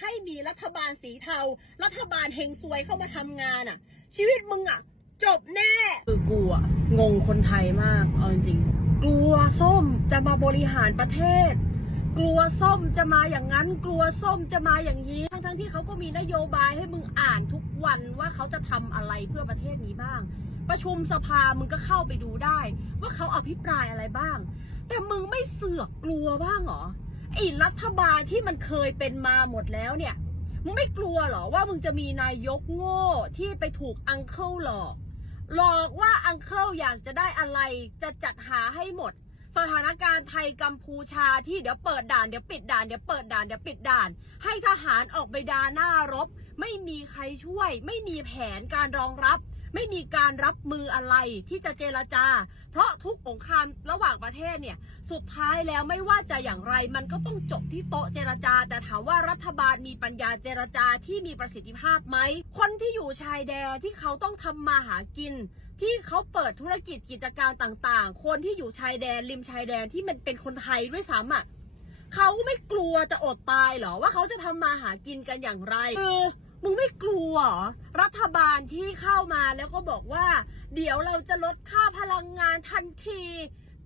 ให้มีรัฐบาลสีเทา รัฐบาลเฮงซวยเข้ามาทำงานอะ ชีวิตมึงอะ จบแน่ คือกูอะงงคนไทยมาก เอาจริงๆกลัวส้มจะมาบริหารประเทศ กลัวส้มจะมาอย่างนั้น กลัวส้มจะมาอย่างนี้ทั้งทั้งๆที่เขาก็มีนโยบายให้มึงอ่านทุกวันว่าเขาจะทำอะไรเพื่อประเทศนี้บ้าง ประชุมสภามึงก็เข้าไปดูได้ ว่าเขาอภิปรายอะไรบ้าง แต่มึงไม่เสือกกลัวบ้างเหรอ ไอ้รัฐบาลที่มันเคยเป็นมาหมดแล้วเนี่ยมึงไม่กลัวเหรอว่ามึงจะมีนายกโง่ที่ไปถูกอังเคิลหลอก หลอกว่าอังเคิลอยากจะได้อะไรจะจัดหาให้หมด สถานการณ์ไทยกัมพูชาที่เดี๋ยวเปิดด่านเดี๋ยวปิดด่านเดี๋ยวเปิดด่านเดี๋ยวปิดด่าน ให้ทหารออกไปดาหน้ารบ ไม่มีใครช่วย ไม่มีแผนการรองรับ ไม่มีการรับมืออะไรที่จะเจรจา เพราะทุกสงครามระหว่างประเทศเนี่ย สุดท้ายแล้วไม่ว่าจะอย่างไร มันก็ต้องจบที่โต๊ะเจรจา แต่ถามว่ารัฐบาลมีปัญญาเจรจาที่มีประสิทธิภาพไหม คนที่อยู่ชายแดนที่เขาต้องทำมาหากินที่เขาเปิดธุรกิจกิจการต่างๆ คนที่อยู่ชายแดนริมชายแดนที่มันเป็นคนไทยด้วยซ้ำอะเขาไม่กลัวจะอดตายเหรอว่าเขาจะทำมาหากินกันอย่างไรคือ มึงไม่กลัวหรอรัฐบาลที่เข้ามาแล้วก็บอกว่า เดี๋ยวเราจะลดค่าพลังงานทันที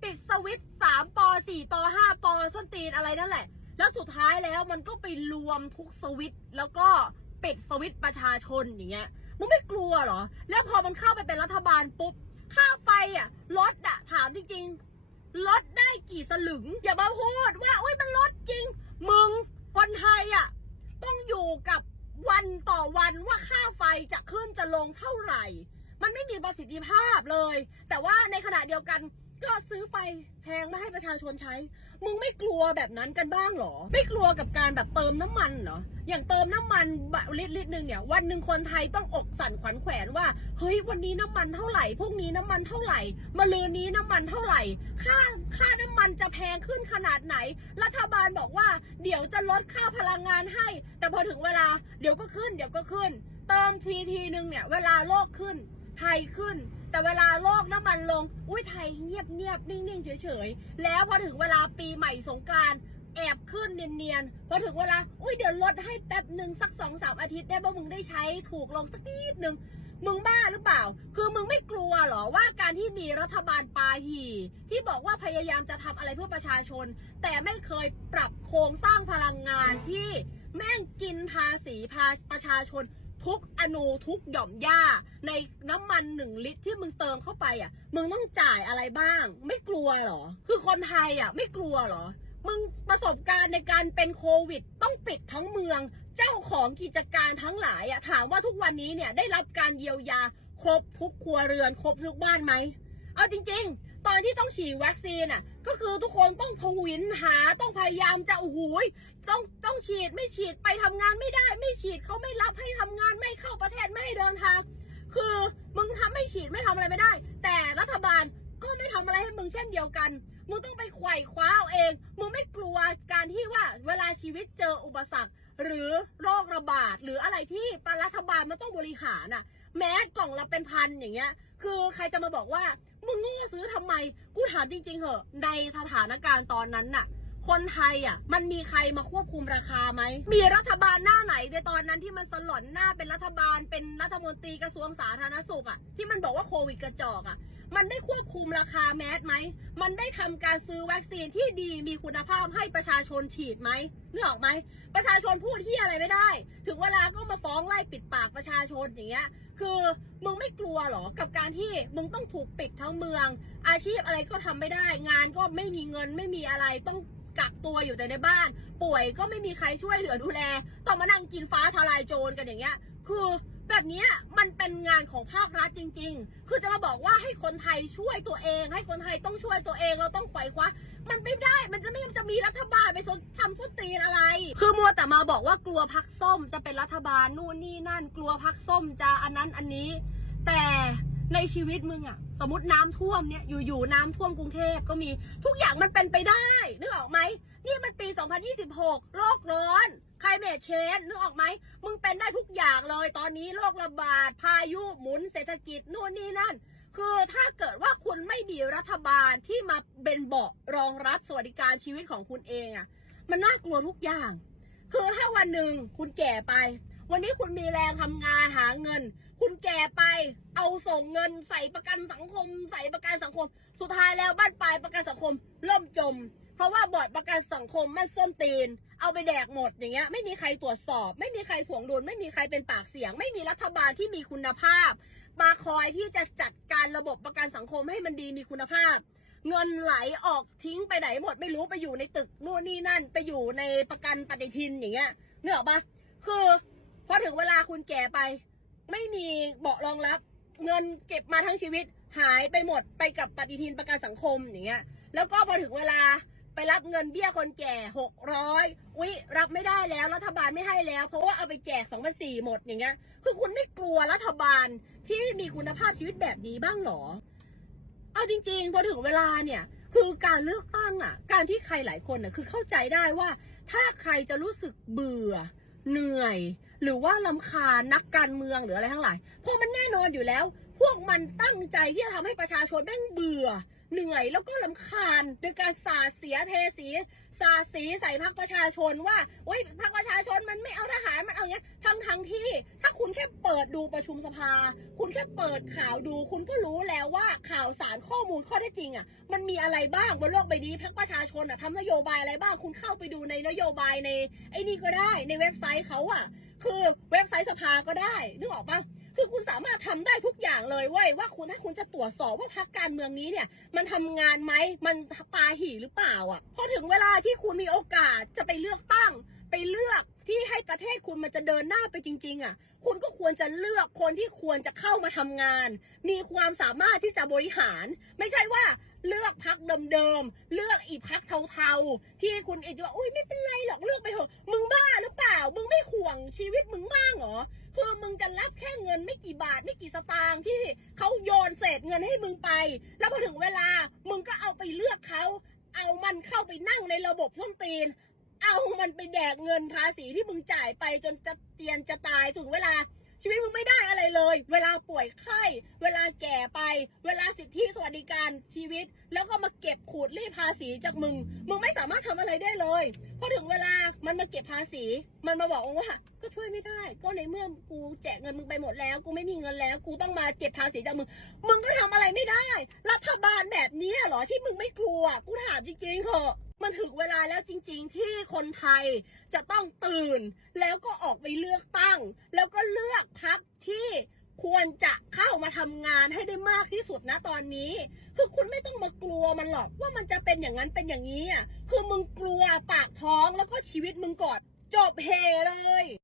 ปิดสวิตสามปอสี่ปอห้าปอส้นตีนอะไรนั่นแหละ แล้วสุดท้ายแล้วมันก็ไปรวมทุกสวิตแล้วก็ปิดสวิตประชาชนอย่างเงี้ยมึงไม่กลัวหรอ แล้วพอมันเข้าไปเป็นรัฐบาลปุ๊บ ค่าไฟอะลดอะถามจริงๆลดได้กี่สลึง อย่ามาพูดว่าโอ้ยมันลดจริง มึงคนไทยอะต้องอยู่กับ วันต่อวันว่าค่าไฟจะขึ้นจะลงเท่าไหร่ มันไม่มีประสิทธิภาพเลย แต่ว่าในขณะเดียวกันก็ซื้อไฟแพงมาให้ประชาชนใช้ มึงไม่กลัวแบบนั้นกันบ้างหรอ ไม่กลัวกับการแบบเติมน้ำมันเหรอ อย่างเติมน้ำมันบะลิตรลิตรหนึ่งเนี่ย วันหนึ่งคนไทยต้องอกสั่นขวัญแขวนว่า เฮ้ย วันนี้น้ำมันเท่าไหร่ พรุ่งนี้น้ำมันเท่าไหร่มะลืนนี้น้ำมันเท่าไหร่ ค่าค่าน้ำมันจะแพงขึ้นขนาดไหน รัฐบาลบอกว่า เดี๋ยวจะลดค่าพลังงานให้ แต่พอถึงเวลาเดี๋ยวก็ขึ้น เดี๋ยวก็ขึ้น เติมทีทีหนึ่งเนี่ยเวลาโลกขึ้น ไทยขึ้น แต่เวลาโลกน้ำมันลง อุ้ยไทยเงียบเงียบนิ่งๆเฉยๆ แล้วพอถึงเวลาปีใหม่สงกรานต์แอบขึ้นเนียนๆ พอถึงเวลา อุ้ยเดี๋ยวลดให้แป๊บหนึ่งสักสองสามอาทิตย์ได้ป่ะมึงได้ใช้ถูกลงสักนิดนึงมึงบ้าหรือเปล่า คือมึงไม่กลัวหรอว่าการที่มีรัฐบาลปาหีที่บอกว่าพยายามจะทำอะไรเพื่อประชาชน แต่ไม่เคยปรับโครงสร้างพลังงานที่ แม่งกินภาษีภาประชาชนทุกอนูทุกหย่อมหญ้า ในน้ำมันหนึ่งลิตรที่มึงเติมเข้าไปอะ มึงต้องจ่ายอะไรบ้าง ไม่กลัวเหรอ คือคนไทยอะ ไม่กลัวเหรอ มึงประสบการณ์ในการเป็นโควิด ต้องปิดทั้งเมือง เจ้าของกิจการทั้งหลายอะถามว่าทุกวันนี้เนี่ยได้รับการเยียวยา ครบทุกครัวเรือน ครบทุกบ้านไหมเอาจริง ๆ ตอนที่ต้องฉีดวัคซีนอะ ก็คือทุกคนต้องทวินหาต้องพยายามจะโอ้โหต้องต้องฉีดไม่ฉีดไปทำงานไม่ได้ ไม่ฉีดเขาไม่รับให้ทำงานไม่เข้าประเทศไม่ให้เดินทาง คือมึงทำไม่ฉีดไม่ทำอะไรไม่ได้ แต่รัฐบาลก็ไม่ทำอะไรให้มึงเช่นเดียวกันมึงต้องไปไขว่คว้าเอาเอง มึงไม่กลัวการที่ว่าเวลาชีวิตเจออุปสรรค หรือโรคระบาด หรืออะไรที่รัฐบาลมันต้องบริหารน่ะแม้กล่องละเป็นพันอย่างเงี้ย คือใครจะมาบอกว่า มึงงซื้อทำไม กูถามจริง ๆเหอะ ในสถานการณ์ตอนนั้นน่ะ คนไทยอะ มันมีใครมาควบคุมราคาไหม มีรัฐบาลหน้าไหนในตอนนั้นที่มันสลอนหน้าเป็นรัฐบาล เป็นรัฐมนตรีกระทรวงสาธารณสุขอะ ที่มันบอกว่าโควิดกระจอกอะ มันได้ควบคุมราคาแมสไหม มันได้ทำการซื้อวัคซีนที่ดีมีคุณภาพให้ประชาชนฉีดไหมนึกออกไหม ประชาชนพูดที่อะไรไม่ได้ ถึงเวลาก็มาฟ้องไล่ปิดปากประชาชนอย่างเงี้ย คือมึงไม่กลัวเหรอกับการที่มึงต้องถูกปิดทั้งเมือง อาชีพอะไรก็ทำไม่ได้ งานก็ไม่มีเงินไม่มีอะไรต้องกักตัวอยู่แต่ในบ้าน ป่วยก็ไม่มีใครช่วยเหลือดูแล ต้องมานั่งกินฟ้าทลายโจรกันอย่างเงี้ย คือ แบบนี้มันเป็นงานของภาครัฐจริง ๆ คือจะมาบอกว่าให้คนไทยช่วยตัวเอง ให้คนไทยต้องช่วยตัวเองเราต้องไขว่คว้ามันไม่ได้ มันจะไม่จะมีรัฐบาลไปทำส้นตีนอะไร คือมัวแต่มาบอกว่ากลัวพักส้มจะเป็นรัฐบาลนู่นนี่นั่น กลัวพักส้มจะอันนั้นอันนี้ แต่ ในชีวิตมึงอะสมมติน้ำท่วมเนี่ยอยู่ๆน้ำท่วมกรุงเทพก็มีทุกอย่างมันเป็นไปได้นึกออกไหมนี่มันปี 2026 โลกร้อนใครเมดเชนนึกออกไหมมึงเป็นได้ทุกอย่างเลย ตอนนี้โรคระบาด พายุหมุนเศรษฐกิจนู่นนี่นั่น คือถ้าเกิดว่าคุณไม่มีรัฐบาลที่มาเป็นเบาะรองรับสวัสดิการชีวิตของคุณเองอะมันน่ากลัวทุกอย่าง คือถ้าวันหนึ่งคุณแก่ไป วันนี้คุณมีแรงทำงานหาเงิน คุณแก่ไป เอาส่งเงินใส่ประกันสังคม ใส่ประกันสังคม สุดท้ายแล้วบ้านปลายประกันสังคมล่มจม เพราะว่าบอร์ดประกันสังคมมันส้มตีน เอาไปแดกหมดอย่างเงี้ย ไม่มีใครตรวจสอบ ไม่มีใครถ่วงดุลไม่มีใครเป็นปากเสียง ไม่มีรัฐบาลที่มีคุณภาพ มาคอยที่จะจัดการระบบประกันสังคมให้มันดีมีคุณภาพเงินไหลออกทิ้งไปไหนหมดไม่รู้ไปอยู่ในตึกนู่นนี่นั่น ไปอยู่ในประกันปฏิทินอย่างเงี้ยนึกออกปะคือ พอถึงเวลาคุณแก่ไป ไม่มีเบาะรองรับ เงินเก็บมาทั้งชีวิต หายไปหมดไปกับปฏิทินประกันสังคมอย่างเงี้ย แล้วก็พอถึงเวลาไปรับเงินเบี้ยคนแก่หกร้อยอุ๊ยรับไม่ได้แล้วรัฐบาลไม่ให้แล้ว เพราะว่าเอาไปแจกสองพันสี่หมดอย่างเงี้ย คือคุณไม่กลัวรัฐบาลที่มีคุณภาพชีวิตแบบนี้บ้างหรอ เอาจริงๆพอถึงเวลาเนี่ย คือการเลือกตั้งอะ การที่ใครหลายคนอะคือเข้าใจได้ว่า ถ้าใครจะรู้สึกเบื่อ เหนื่อย หรือว่าลำคาญนักการเมืองหรืออะไรทั้งหลายเพราะมันแน่นอนอยู่แล้ว พวกมันตั้งใจที่จะทำให้ประชาชนแม่งเบื่อ เหนื่อยแล้วก็ลำคาญโดยการสาเสียเทสีสาสีใส่พักประชาชนว่าโอ้ยพักประชาชนมันไม่เอาทหารมันเอาอย่างเงี้ยทั้งทั้งที่ ค่เปิดดูประชุมสภา คุณแค่เปิดข่าวดู คุณก็รู้แล้วว่าข่าวสารข้อมูลข้อเท็จจริงอะ มันมีอะไรบ้างบนโลกใบนี้พักประชาชนอะทำนโยบายอะไรบ้าง คุณเข้าไปดูในนโยบายในไอ้นี่ก็ได้ในเว็บไซต์เขาอะ คือเว็บไซต์สภาก็ได้นึกออกปะคือคุณสามารถทำได้ทุกอย่างเลยเว้ยว่าคุณถ้าคุณจะตรวจสอบว่าพรรคการเมืองนี้เนี่ย มันทำงานไหมมันปาหี่หรือเปล่าอะพอถึงเวลาที่คุณมีโอกาสจะไปเลือกตั้ง ไปเลือกที่ให้ประเทศคุณมันจะเดินหน้าไปจริง ๆอะ คุณก็ควรจะเลือกคนที่ควรจะเข้ามาทำงาน มีความสามารถที่จะบริหาร ไม่ใช่ว่าเลือกพักเดิมๆ เลือกอีพักเทาๆ ที่คุณเองจะว่าอุ้ยไม่เป็นไรหรอกเลือกไปเถอะ มึงบ้าหรือเปล่า มึงไม่ห่วงชีวิตมึงบ้างเหรอ คือมึงจะรับแค่เงินไม่กี่บาทไม่กี่สตางค์ที่เขาโยนเศษเงินให้มึงไป แล้วพอถึงเวลา มึงก็เอาไปเลือกเขา เอามันเข้าไปนั่งในระบบส้นตีน เอามันไปแดกเงินภาษีที่มึงจ่ายไปจนจะเตียนจะตายถึงเวลา ชีวิตมึงไม่ได้อะไรเลย เวลาป่วยไข้ เวลาแก่ไป เวลาสิทธิสวัสดิการชีวิต แล้วก็มาเก็บขูดรีดภาษีจากมึง มึงไม่สามารถทำอะไรได้เลยพอถึงเวลามันมาเก็บภาษี มันมาบอกว่า ก็ช่วยไม่ได้ ก็ในเมื่อกูแจกเงินมึงไปหมดแล้ว กูไม่มีเงินแล้ว กูต้องมาเก็บภาษีจากมึง มึงก็ทำอะไรไม่ได้ รัฐบาลแบบนี้เหรอที่มึงไม่กลัว กูถามจริงๆเถอะ มันถึงเวลาแล้วจริง ๆ ที่คนไทยจะต้องตื่น แล้วก็ออกไปเลือกตั้ง แล้วก็เลือกพักที่ควรจะเข้ามาทำงานให้ได้มากที่สุดนะตอนนี้ คือคุณไม่ต้องมากลัวมันหรอกว่ามันจะเป็นอย่างนั้นเป็นอย่างนี้อะคือมึงกลัวปากท้องแล้วก็ชีวิตมึงก่อน จบเฮเลย